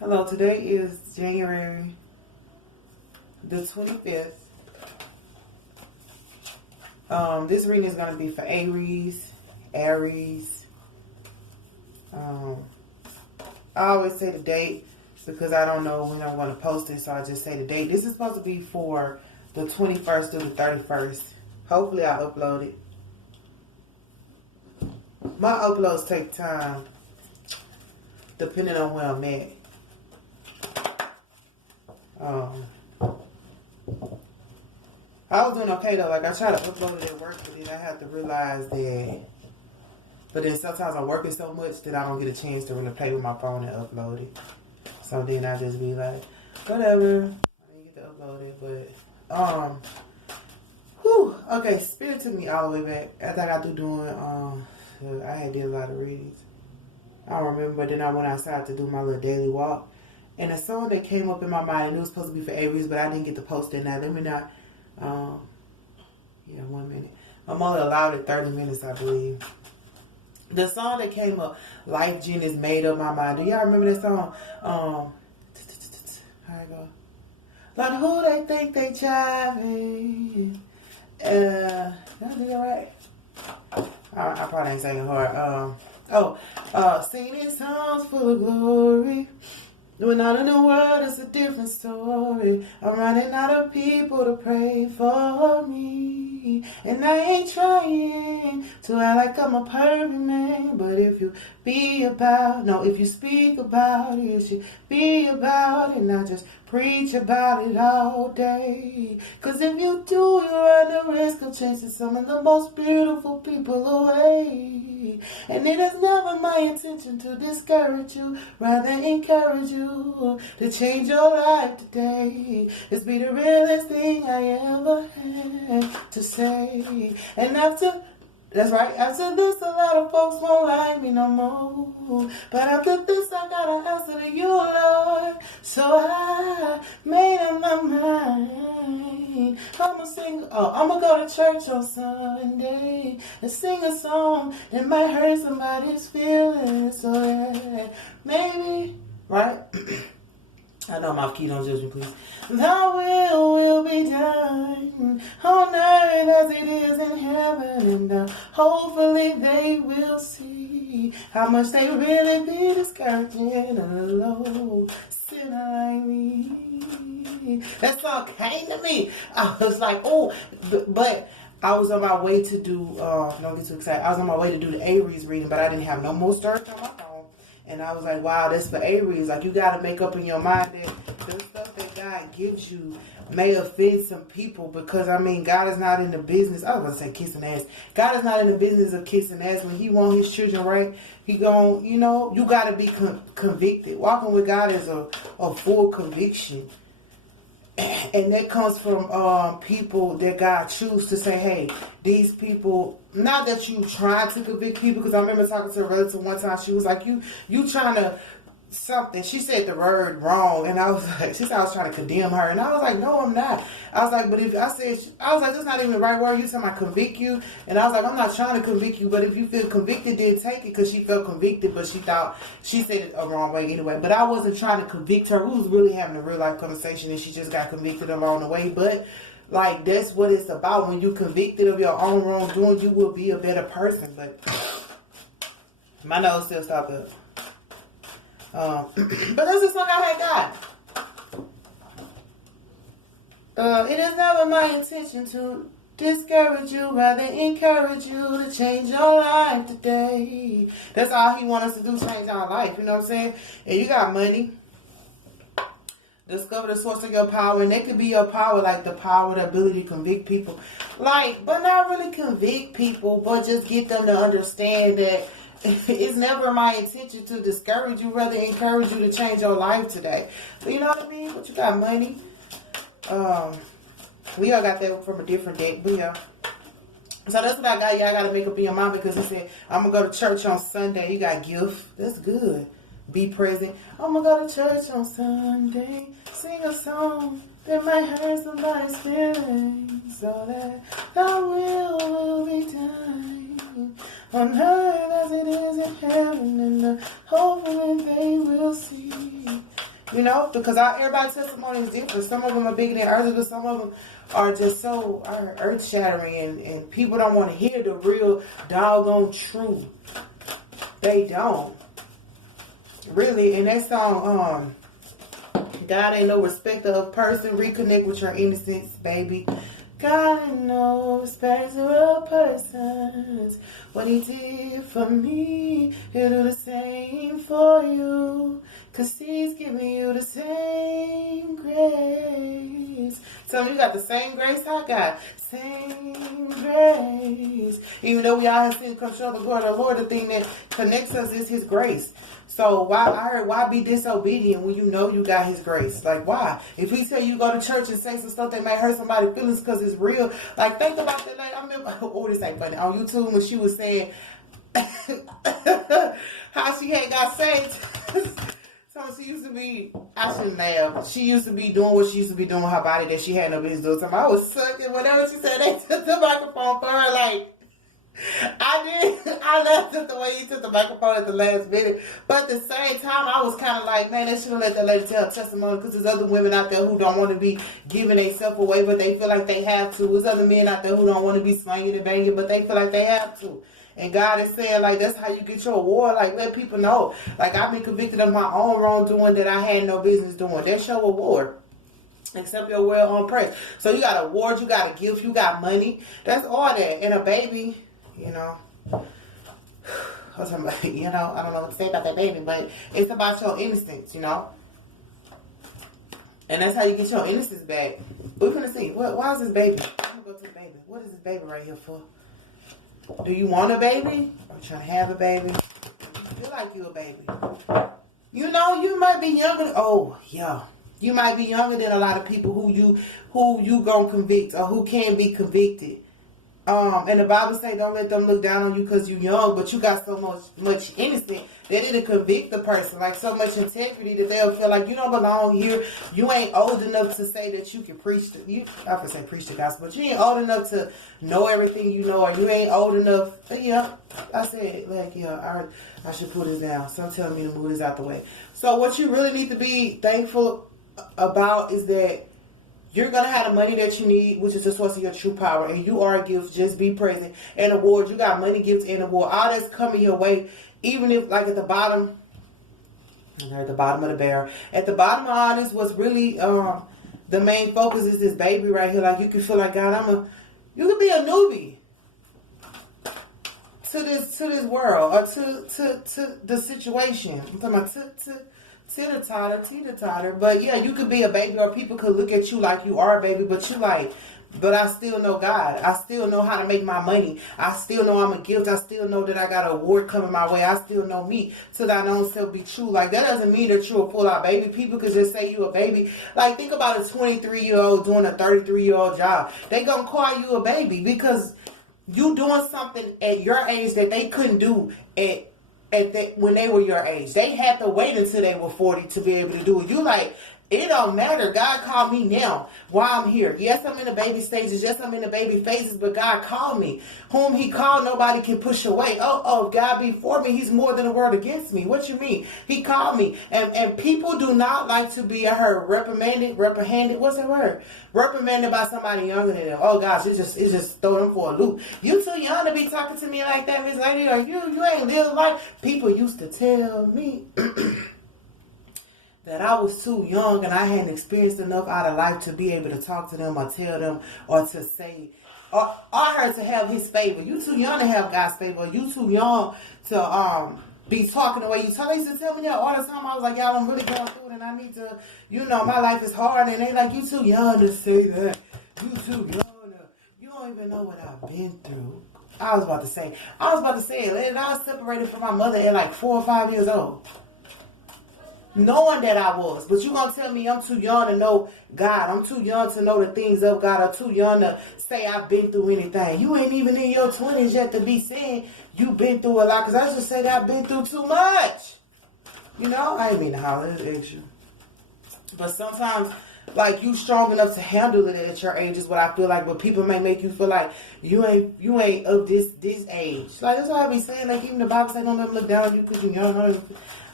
Hello, today is January the 25th. This reading is going to be for Aries. I always say the date because I don't know when I'm going to post it, so I just say the date. This is supposed to be for the 21st through the 31st. Hopefully I upload it. My uploads take time depending on where I'm at. I was doing okay though. Like I try to upload it at work, but then I have to realize that. But then sometimes I'm working so much that I don't get a chance to really play with my phone and upload it. So then I just be like, whatever. I didn't get to upload it, but okay. Spirit took me all the way back. I think I do doing I had did a lot of readings. I don't remember, but then I went outside to do my little daily walk. And a song that came up in my mind, and it was supposed to be for Aries, but I didn't get to post it now. Let me not, 1 minute. I'm only allowed it 30 minutes, I believe. The song that came up, Life Gin is Made Up My Mind. Do y'all remember that song? How it go? Like who they think they driving? Did I do that right? I probably ain't singing hard. Singing songs full of glory. When out in the world, it's a different story. I'm running out of people to pray for me. And I ain't trying to act like I'm a perfect man. But if you speak about it, you should be about it. Not just preach about it all day. Cause if you do, you run the risk of chasing some of the most beautiful people away. And it is never my intention to discourage you, rather encourage you to change your life today. It's be the realest thing I ever had to say. And that's right. After this, a lot of folks won't like me no more. But after this, I gotta answer to you, Lord. So I made up my mind. I'ma go to church on Sunday and sing a song that might hurt somebody's feelings. So yeah, maybe, right? I know my key, don't judge me, please. Thy will be done on earth as it is in heaven, and hopefully they will see how much they really be discouraging a low sinner like me. That song came to me. I was like, oh, but I was on my way to do, don't get too excited. I was on my way to do the Aries reading, but I didn't have no more storage on my phone. And I was like, wow, that's for Aries. Like, you got to make up in your mind that the stuff that God gives you may offend some people because, I mean, God is not in the business. I was going to say kissing ass. God is not in the business of kissing ass. When he want his children right, he gon', you got to be convicted. Walking with God is a full conviction. And that comes from people that God chooses to say, hey, these people, not that you trying to convict people, because I remember talking to a relative one time, she was like, you trying to something. She said the word wrong, and I was like, she said I was trying to condemn her, and I was like, no, I'm not. I was like, but if I said, I was like, that's not even the right word. You talking about convict you, and I was like, I'm not trying to convict you, but if you feel convicted, then take it, because she felt convicted, but she thought she said it a wrong way anyway. But I wasn't trying to convict her. We was really having a real life conversation, and she just got convicted along the way. But like, that's what it's about. When you're convicted of your own wrongdoing, you will be a better person. But my nose still stopped up. But that's the song I had got. It is never my intention to discourage you, rather encourage you to change your life today. That's all he wants us to do, change our life. You know what I'm saying? And you got money. Discover the source of your power, and it could be your power, like the power, the ability to convict people. Like, but not really convict people, but just get them to understand that it's never my intention to discourage you, rather encourage you to change your life today. You know what I mean? But you got money. We all got that from a different deck, but yeah. So that's what I got. Y'all got to make up in your mind, because he said, I'm going to go to church on Sunday. You got gift. That's good. Be present. I'm going to go to church on Sunday. Sing a song that might hurt somebody's feelings. So that thy will be done on earth as it is in heaven. And hopefully they will see You know, because everybody's testimony is different. Some of them are bigger than others, but some of them are just so earth-shattering, and people don't want to hear the real doggone truth. They don't. Really, and that song, God ain't no respecter of person. Reconnect with your innocence, baby. God ain't no respecter of persons. What he did for me, he'll do the same for you. 'Cause he's giving you the same grace. So you got the same grace I got. Same grace. Even though we all have sinned, come short of the glory of the Lord, the thing that connects us is his grace. So why be disobedient when you know you got his grace? Like, why? If he tell you go to church and say some stuff that may hurt somebody's feelings because it's real, like, think about that. Like, I remember, oh, this ain't funny, on YouTube when she was saying how she had got saved. So she used to be, I shouldn't laugh. She used to be doing what she used to be doing with her body that she had no business doing. So I was sucking. Whatever she said, they took the microphone for her. Like, I laughed at the way he took the microphone at the last minute. But at the same time, I was kind of like, man, they should have let that lady tell her testimony, because there's other women out there who don't want to be giving themselves away, but they feel like they have to. There's other men out there who don't want to be swinging and banging, but they feel like they have to. And God is saying, like, that's how you get your award. Like, let people know. Like, I've been convicted of my own wrongdoing that I had no business doing. That's your award. Accept your well-earned praise. So you got an award, you got a gift, you got money. That's all that. And a baby, you know. I was talking about, you know, I don't know what to say about that baby, but it's about your innocence, you know. And that's how you get your innocence back. We're going to see. Why is this baby? I'm going to go to the baby. What is this baby right here for? Do you want a baby? Are you trying to have a baby? You feel like you a baby. You know, you might be younger. Oh, yeah. You might be younger than a lot of people who you gonna convict or who can be convicted. And the Bible say don't let them look down on you because you're young, but you got so much innocence that it'll convict the person, like so much integrity that they'll feel like you don't belong here. You ain't old enough to say that you can preach I can say preach the gospel, but you ain't old enough to know everything you know, or you ain't old enough. Yeah, I said, like, yeah, I should put this down. Some telling me to move this out the way. So what you really need to be thankful about is that you're going to have the money that you need, which is the source of your true power. And you are a gift. Just be present. And awards, you got money, gifts, and award. All that's coming your way. Even if, like, at the bottom, at the bottom of the barrel. At the bottom of all this was really, the main focus is this baby right here. Like, you can feel like, God, you could be a newbie to this world, or to the situation. I'm talking about teeter-totter. But yeah, you could be a baby, or people could look at you like you are a baby, but you like, but I still know God. I still know how to make my money. I still know I'm a gift. I still know that I got an award coming my way. I still know me to that own self be true. Like, that doesn't mean that you're a full-out baby. People could just say you a baby. Like, think about a 23-year-old doing a 33-year-old job. They gonna call you a baby because you doing something at your age that they couldn't do when they were your age. They had to wait until they were 40 to be able to do it. You like, it don't matter. God called me now while I'm here. Yes, I'm in the baby stages. Yes, I'm in the baby phases, but God called me. Whom he called, nobody can push away. Oh, God be for me. He's more than a word against me. What you mean? He called me. And people do not like to be reprehended. What's that word? Reprimanded by somebody younger than them. Oh gosh, it just throw them for a loop. You too young to be talking to me like that, Miss Lady, or you ain't lived life. People used to tell me that I was too young and I hadn't experienced enough out of life to be able to talk to them or tell them or to say, or her to have his favor. You too young to have God's favor. You too young to be talking the way you talk. They used to tell me that all the time. I was like, y'all, I'm really going through it and I need to, my life is hard. And they like, you too young to say that. You too young to, you don't even know what I've been through. I was about to say it. And I was separated from my mother at like 4 or 5 years old. Knowing that I was. But you going to tell me I'm too young to know God. I'm too young to know the things of God. I'm too young to say I've been through anything. You ain't even in your 20s yet to be saying you've been through a lot. Because I just say that I've been through too much. I ain't mean to holler. It's extra. But sometimes like you strong enough to handle it at your age is what I feel like. But people may make you feel like you ain't of this age. Like that's what I be saying. Like even the Bible say don't ever look down on you because you young.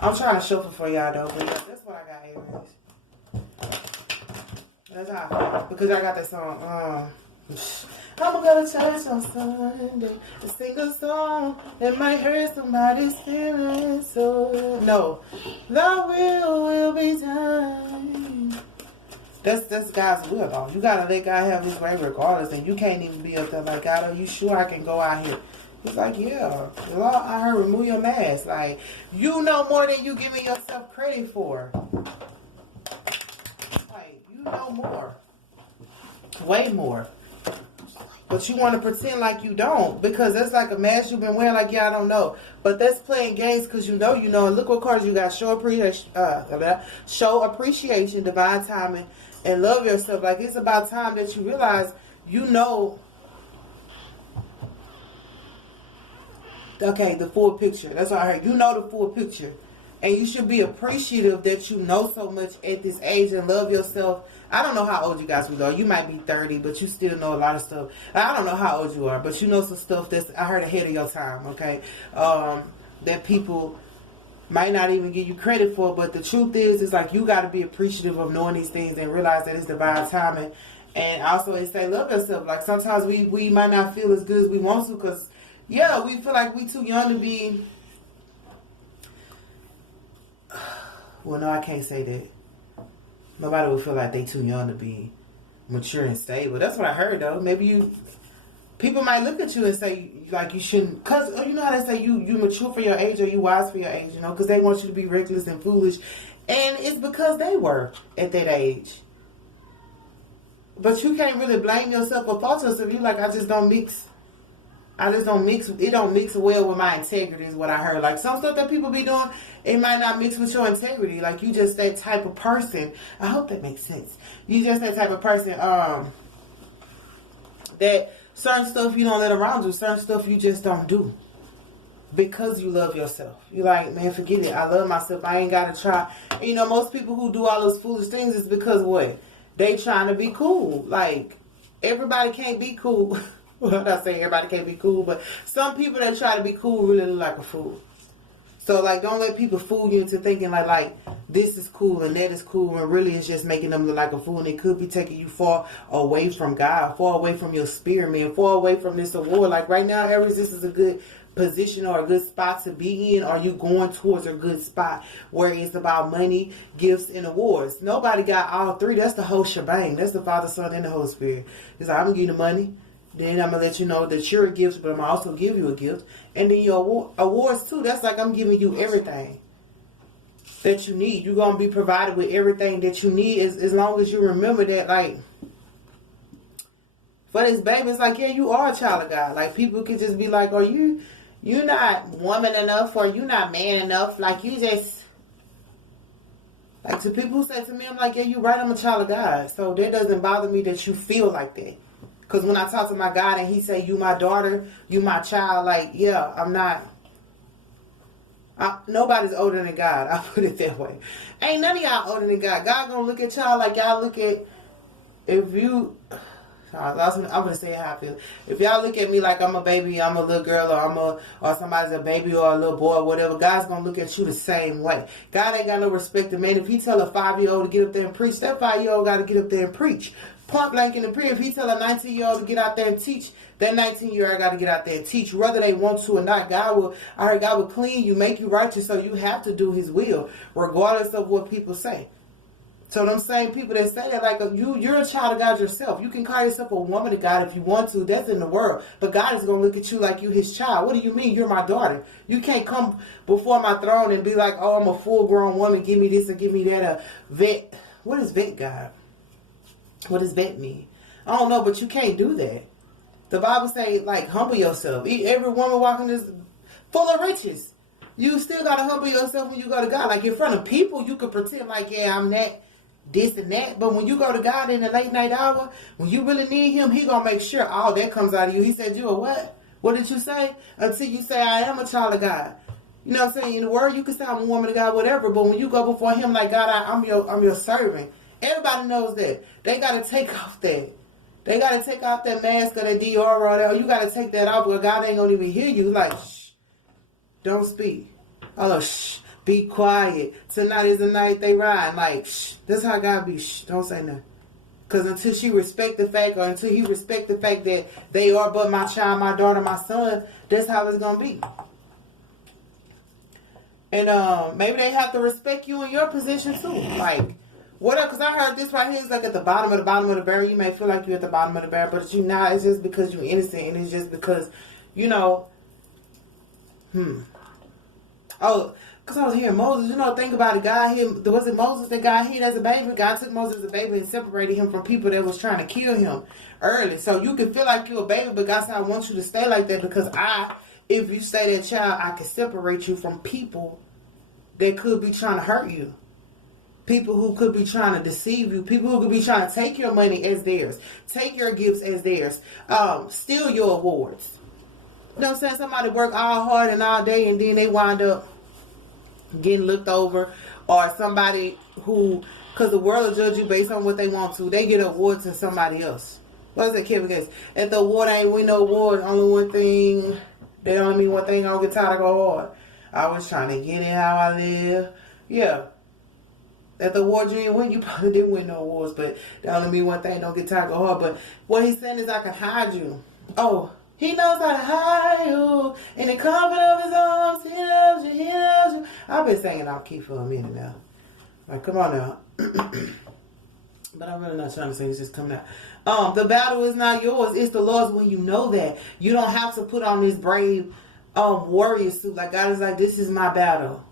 I'm trying to shuffle for y'all though. But yeah, that's what I got, Aries. That's how I feel because I got that song. I'm gonna church on Sunday to sing a song that might hurt somebody's feelings. So no, the will be done. That's God's will though. You gotta let God have His way regardless, and you can't even be up there like, God, are you sure I can go out here? He's like, yeah. The law, I heard, remove your mask. Like, you know more than you giving yourself credit for. Like, you know more, way more. But you want to pretend like you don't because that's like a mask you've been wearing like, yeah, I don't know. But that's playing games because you know. And look what cards you got. Show appreciation, divine timing, and love yourself. Like it's about time that you realize you know. Okay, the full picture. That's what I heard. You know the full picture. And you should be appreciative that you know so much at this age and love yourself. I don't know how old you guys are. You might be 30, but you still know a lot of stuff. I don't know how old you are, but you know some stuff that's, I heard, ahead of your time, okay? That people might not even give you credit for. But the truth is like you got to be appreciative of knowing these things and realize that it's divine timing. And also they say love yourself. Like sometimes we might not feel as good as we want to because, yeah, we feel like we too young to be... Well, no, I can't say that. Nobody would feel like they too young to be mature and stable. That's what I heard, though. Maybe people might look at you and say, like, you shouldn't, because you know how they say you mature for your age or you wise for your age, because they want you to be reckless and foolish. And it's because they were at that age. But you can't really blame yourself or fault yourself. You're like, I just don't mix. It don't mix well with my integrity is what I heard. Like some stuff that people be doing, it might not mix with your integrity. Like you just that type of person. I hope that makes sense. You just that type of person, that certain stuff you don't let around you, certain stuff you just don't do. Because you love yourself. You're like, man, forget it. I love myself. I ain't gotta try. And, most people who do all those foolish things is because what? They trying to be cool. Like, everybody can't be cool. Well, I'm not saying everybody can't be cool, but some people that try to be cool really look like a fool. So, like, don't let people fool you into thinking, like this is cool and that is cool, and really it's just making them look like a fool, and it could be taking you far away from God, far away from your spirit, man, far away from this award. Like, right now, Aries, this is a good position or a good spot to be in. Are you going towards a good spot where it's about money, gifts, and awards? Nobody got all three. That's the whole shebang. That's the Father, Son, and the Holy Spirit. It's like, I'm going to give you the money. Then I'm going to let you know that you're a gift, but I'm going to also give you a gift. And then your awards, too. That's like I'm giving you everything that you need. You're going to be provided with everything that you need as long as you remember that, like, for this baby, it's like, yeah, you are a child of God. Like, people can just be like, oh, you're not woman enough, or you're not man enough. Like, you just, like, to people who say to me, I'm like, yeah, you're right, I'm a child of God. So that doesn't bother me that you feel like that. Because when I talk to my God and he say, you my daughter, you my child, like, yeah, I'm not. Nobody's older than God. I put it that way. Ain't none of y'all older than God. God gonna look at y'all like y'all look at, if you, I'm gonna say how I feel. If y'all look at me like I'm a baby, I'm a little girl, or somebody's a baby or a little boy or whatever, God's gonna look at you the same way. God ain't got no respect to man. If he tell a 5-year-old to get up there and preach, that 5-year-old got to get up there and preach. Point blank in the period. If he tell a 19-year-old to get out there and teach, that 19-year-old got to get out there and teach, whether they want to or not. God will clean you, make you righteous, so you have to do his will, regardless of what people say. So them same people that say that, like, you're a child of God yourself. You can call yourself a woman of God if you want to. That's in the world. But God is going to look at you like you his child. What do you mean? You're my daughter. You can't come before my throne and be like, oh, I'm a full-grown woman. Give me this or give me that. A vet. What is vet, God? What does vet mean? I don't know, but you can't do that. The Bible say, like, humble yourself. Every woman walking this full of riches. You still got to humble yourself when you go to God. Like, in front of people, you could pretend like, yeah, I'm that, this and that. But when you go to God in the late night hour, when you really need him, he going to make sure all that comes out of you. He said, you a what? What did you say? Until you say, I am a child of God. You know what I'm saying? In the word, you can say I'm a woman of God, whatever. But when you go before him like, God, I'm your servant. Everybody knows that. They got to take off that. They got to take off that mask or that Dior or that. You got to take that off, but God ain't going to even hear you. Like, shh, don't speak. Oh, shh, be quiet. Tonight is the night they ride. Like, shh, that's how God be. Shh, don't say nothing. Because until she respect the fact, or until he respect the fact that they are but my child, my daughter, my son, that's how it's going to be. And maybe they have to respect you in your position too. Like, what up? Because I heard this right here is like at the bottom of the barrel. You may feel like you're at the bottom of the barrel, but you're not. It's just because you're innocent, and it's just because, you know, Oh, because I was hearing Moses. You know, think about it. God hid, was it Moses that God hid as a baby? God took Moses as a baby and separated him from people that was trying to kill him early. So you can feel like you're a baby, but God said, I want you to stay like that because if you stay that child, I can separate you from people that could be trying to hurt you. People who could be trying to deceive you. People who could be trying to take your money as theirs. Take your gifts as theirs. Steal your awards. You know what I'm saying? Somebody work all hard and all day and then they wind up getting looked over. Or somebody who, because the world will judge you based on what they want to. They get awards to somebody else. What is that, Kevin Gates? If the award ain't win no award, only one thing, they only mean one thing, I don't get tired of go hard. I was trying to get it how I live. Yeah. At the award you didn't win, you probably didn't win no awards, but that only mean one thing, don't get tired of go hard. But what he's saying is I can hide you. Oh, he knows how to hide you in the comfort of his arms. He loves you, he loves you. I've been singing off key for a minute now. Like, come on now. But I'm really not trying to sing, it's just coming out. The battle is not yours, it's the Lord's. When you know that, you don't have to put on this brave warrior suit. Like, God is like, this is my battle.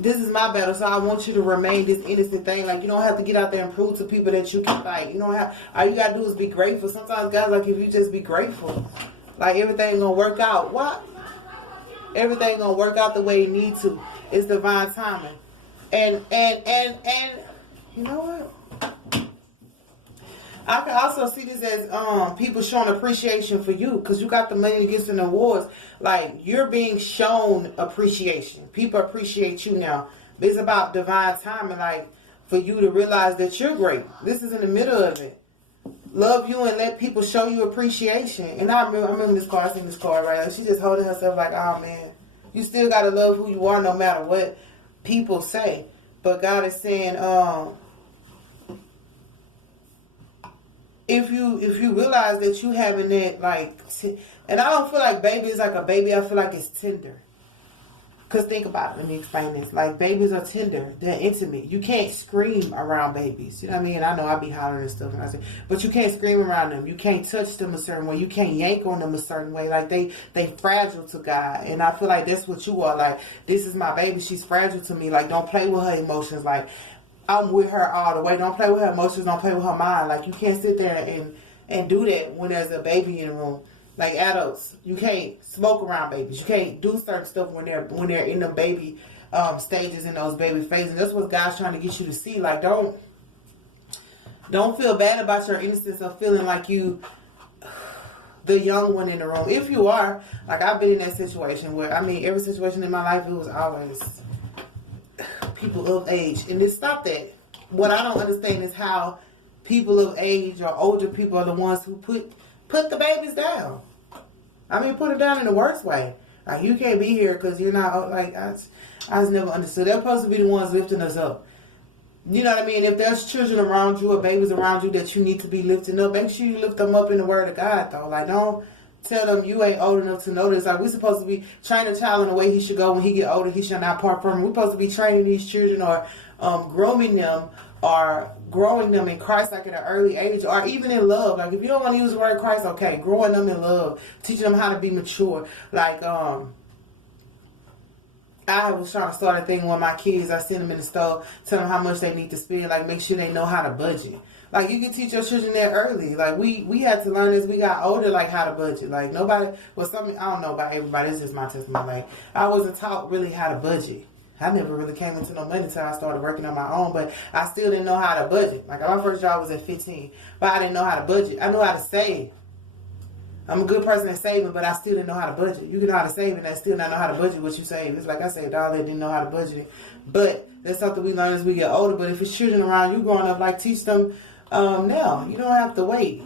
This is my battle, so I want you to remain this innocent thing. Like, you don't have to get out there and prove to people that you can fight. You don't have, all you gotta do is be grateful. Sometimes God's like, if you just be grateful, like, everything gonna work out. What? Everything gonna work out the way it needs to. It's divine timing. And you know what? I can also see this as people showing appreciation for you because you got the money to get some awards. Like, you're being shown appreciation. People appreciate you now. It's about divine timing, like, for you to realize that you're great. This is in the middle of it. Love you and let people show you appreciation. And I remember this card. I seen this card right now. She just holding herself like, oh man, you still got to love who you are no matter what people say. But God is saying, if you realize that you having that, like, and I don't feel like baby is like a baby. I feel like it's tender. Because think about it. Let me explain this. Like, babies are tender. They're intimate. You can't scream around babies. You know what I mean? I know I be hollering and stuff. And I say, but you can't scream around them. You can't touch them a certain way. You can't yank on them a certain way. Like, they fragile to God. And I feel like that's what you are. Like, this is my baby. She's fragile to me. Like, don't play with her emotions. Like, I'm with her all the way. Don't play with her emotions. Don't play with her mind. Like, you can't sit there and do that when there's a baby in the room. Like, adults, you can't smoke around babies. You can't do certain stuff when they're in the baby stages, in those baby phases. That's what God's trying to get you to see. Like, don't feel bad about your innocence of feeling like you the young one in the room. If you are, like, I've been in that situation where, I mean, every situation in my life, it was always people of age. And it stopped that. What I don't understand is how people of age or older people are the ones who put the babies down. I mean, put it down in the worst way. Like, you can't be here because you're not, like, I just never understood. They're supposed to be the ones lifting us up. You know what I mean? If there's children around you or babies around you that you need to be lifting up, make sure you lift them up in the word of God, though. Like, don't tell them you ain't old enough to know this. Like, we're supposed to be training a child in the way he should go when he get older. He shall not part from him. We're supposed to be training these children or grooming them or growing them in Christ, like at an early age, or even in love. Like, if you don't want to use the word Christ, okay, growing them in love, teaching them how to be mature. Like, I was trying to start a thing with my kids. I send them in the store, tell them how much they need to spend, like, make sure they know how to budget. Like, you can teach your children that early. Like, we had to learn as we got older, like, how to budget. Like, nobody, well, I don't know about everybody, this is my testimony. Like, I wasn't taught really how to budget. I never really came into no money until I started working on my own, but I still didn't know how to budget. Like, my first job was at 15, but I didn't know how to budget. I knew how to save. I'm a good person at saving, but I still didn't know how to budget. You can know how to save and I still not know how to budget what you save. It's like I said, dog, didn't know how to budget it. But that's something we learn as we get older. But if it's children around you growing up, like teach them now. You don't have to wait.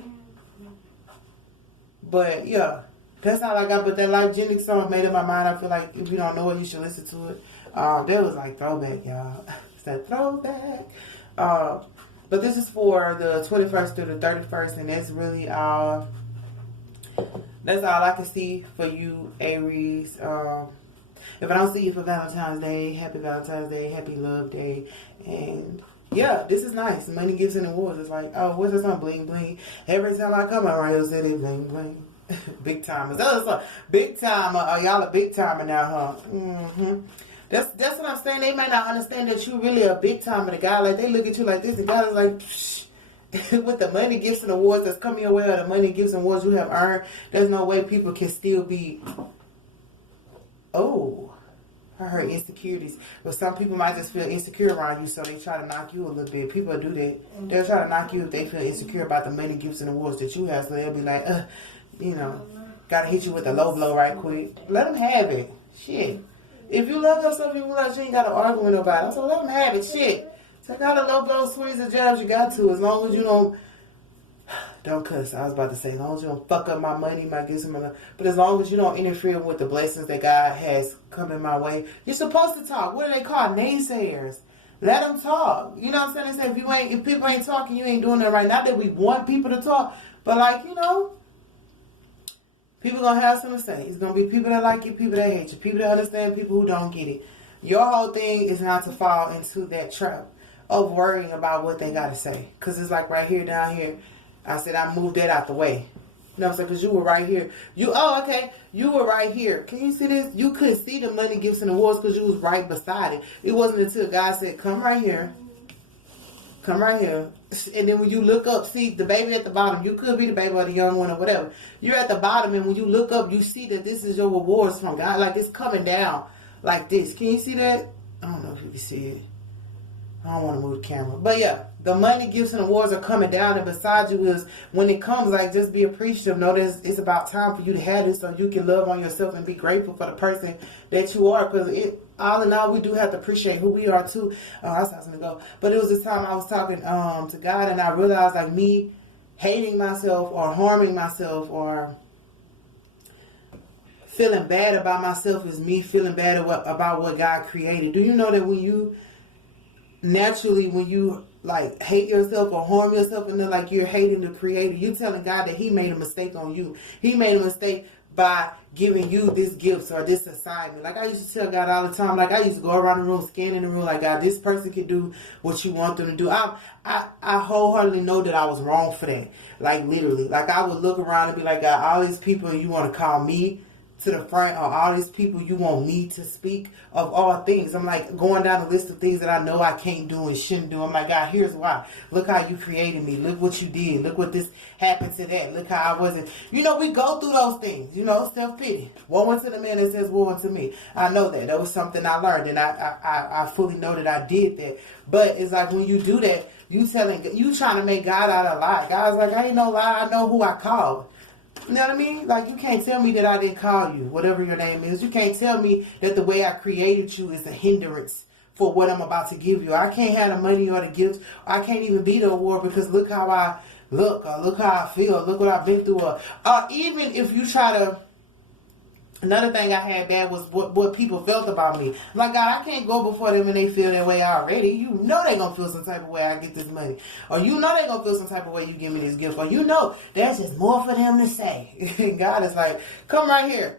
But yeah, that's all I got. But that Life-Genic song made up my mind. I feel like if you don't know it, you should listen to it. That was like throwback, y'all. It's that throwback. But this is for the 21st through the 31st, and that's really all. That's all I can see for you, Aries. If I don't see you for Valentine's Day, happy Valentine's Day, happy Love Day, and yeah, this is nice. Money, gifts, and awards. It's like, oh, what's this on? Bling bling. Every time I come around, you'll say they bling bling. Big timers. Big timer. Oh, y'all a big timer now, huh? Mm-hmm. That's what I'm saying. They may not understand that you really a big timer. The guy, like, they look at you like this. The guy is like, psh. With the money, gifts, and awards that's coming your way, or the money, gifts, and awards you have earned, there's no way people can still be. Oh, I heard insecurities. But some people might just feel insecure around you, so they try to knock you a little bit. People do that. They'll try to knock you if they feel insecure about the money, gifts, and awards that you have. So they'll be like, gotta hit you with a low blow right quick. Let them have it. Shit. If you love yourself, you realize you ain't gotta argue with nobody. So let them have it. Shit. Take out the low blow, squeeze the jabs you got to. As long as you don't cuss. I was about to say, as long as you don't fuck up my money, my gifts, and my love. But as long as you don't interfere with the blessings that God has coming my way, you're supposed to talk. What do they call naysayers? Let them talk. You know what I'm saying? They say if people ain't talking, you ain't doing it right. Not that we want people to talk, but like, people gonna have something to say. It's gonna be people that like you, people that hate you, people that understand, people who don't get it. Your whole thing is not to fall into that trap of worrying about what they gotta say. Cause it's like right here, down here. I said I moved that out the way. You know what I'm saying? Cause you were right here. You were right here. Can you see this? You couldn't see the money, gifts, and awards because you was right beside it. It wasn't until God said, "Come right here." Come right here. And then when you look up, see the baby at the bottom. You could be the baby or the young one or whatever. You're at the bottom, and when you look up, you see that this is your rewards from God. Like it's coming down like this. Can you see that? I don't know if you can see it. I don't want to move the camera. But yeah, the money, gifts, and awards are coming down. And beside you is, when it comes, like, just be appreciative. Know that it's about time for you to have this so you can love on yourself and be grateful for the person that you are. Because all in all, we do have to appreciate who we are too. That's how I was going to go. But it was this time I was talking to God, and I realized, like, me hating myself or harming myself or feeling bad about myself is me feeling bad about what God created. Do you know that when you like hate yourself or harm yourself, and then like you're hating the creator, you telling God that he made a mistake on you. He made a mistake by giving you this gift or this assignment. Like I used to tell God all the time, like I used to go around the room, scanning the room, like, God, this person can do what you want them to do. I wholeheartedly know that I was wrong for that. Like literally, like I would look around and be like, God, all these people, you want to call me to the front, or all these people you want me to speak of all things. I'm like going down the list of things that I know I can't do and shouldn't do. I'm like, God, here's why. Look how you created me. Look what you did. Look what this happened to that. Look how I wasn't. We go through those things. Self-pity. Woe unto the man that says woe unto me. I know that. That was something I learned, and I fully know that I did that. But it's like when you do that, you trying to make God out of a lie. God's like, I ain't no lie. I know who I called. You know what I mean? Like, you can't tell me that I didn't call you, whatever your name is. You can't tell me that the way I created you is a hindrance for what I'm about to give you. I can't have the money or the gifts. I can't even be the award because look how I look, or look how I feel, look what I've been through. Or even if you try to... Another thing I had bad was what people felt about me. Like, God, I can't go before them and they feel that way already. You know they going to feel some type of way I get this money. Or you know they going to feel some type of way you give me this gift. Or you know there's just more for them to say. And God is like, come right here.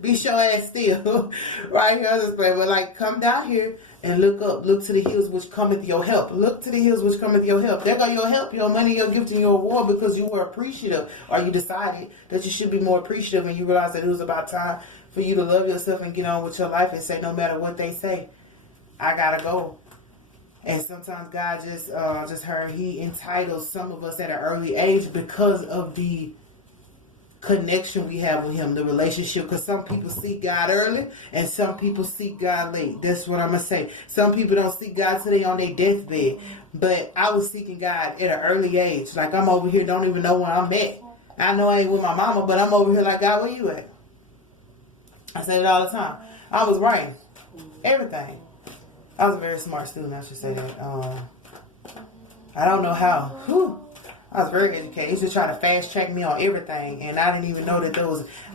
Be your ass still. Right here on this place. But like, come down here and look up. Look to the hills which cometh your help. Look to the hills which cometh your help. There go your help, your money, your gift, and your award, because you were appreciative, or you decided that you should be more appreciative, and you realized that it was about time for you to love yourself and get on with your life and say, no matter what they say, I gotta go. And sometimes God just heard he entitles some of us at an early age because of the connection we have with him, the relationship. Because some people seek God early and some people seek God late. That's what I'm gonna say. Some people don't seek God till they on their deathbed, but I was seeking God at an early age. Like, I'm over here, don't even know where I'm at. I know I ain't with my mama, but I'm over here like, God, where you at? I say it all the time. I was writing everything. I was a very smart student, I should say that. I don't know how. Whew. I was very educated. He used to try to fast track me on everything, and I didn't even know that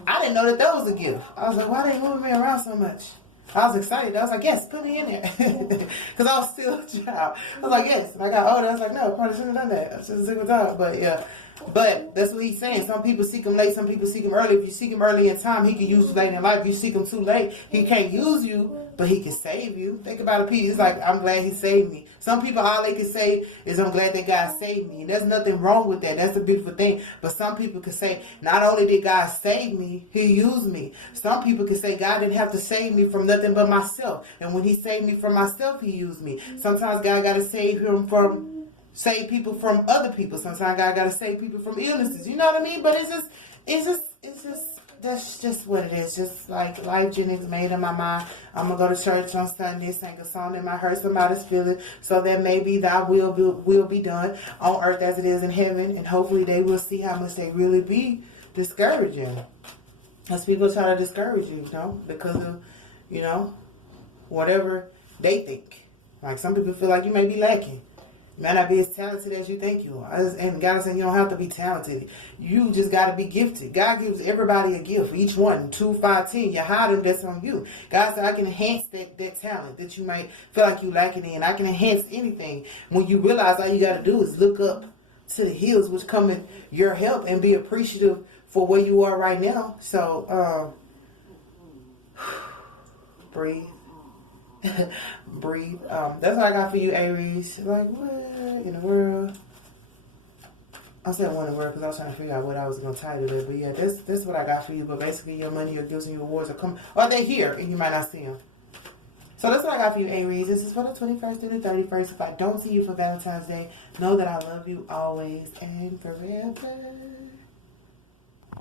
I didn't know that was a gift. I was like, why they moving me around so much? I was excited. I was like, yes, put me in there. Because I was still a child. I was like, yes. And I got older. I was like, no, probably shouldn't have done that. I should have took my time. But yeah. But that's what he's saying. Some people seek him late. Some people seek him early. If you seek him early in time, he can use you late in life. If you seek him too late, he can't use you, but he can save you. Think about it, Pete. It's like, I'm glad he saved me. Some people, all they can say is, I'm glad that God saved me. And there's nothing wrong with that. That's a beautiful thing. But some people can say, not only did God save me, he used me. Some people can say, God didn't have to save me from nothing but myself. And when he saved me from myself, he used me. Sometimes God got to save people from other people. Sometimes God got to save people from illnesses. You know what I mean? But it's just, that's just what it is. Just like Life Jennings made in my mind. I'm going to go to church on Sunday, sing a song that might hurt somebody's feelings, so that maybe thy will be done on earth as it is in heaven. And hopefully they will see how much they really be discouraging. As people try to discourage you, because of, whatever they think. Like some people feel like you may be lacking. You might not be as talented as you think you are. And God is saying you don't have to be talented. You just got to be gifted. God gives everybody a gift. Each one, 2, 5, 10. You hide them, that's on you. God said I can enhance that talent that you might feel like you lacking in. I can enhance anything. When you realize all you got to do is look up to the hills which come in your help and be appreciative for where you are right now. So, breathe. Breathe. That's what I got for you, Aries. Like, what in the world? I said what in the world because I was trying to figure out what I was going to title it. But yeah, this what I got for you. But basically, your money, your gifts, and your awards are coming. Or they're here, and you might not see them. So that's what I got for you, Aries. This is for the 21st through the 31st. If I don't see you for Valentine's Day, know that I love you always and forever.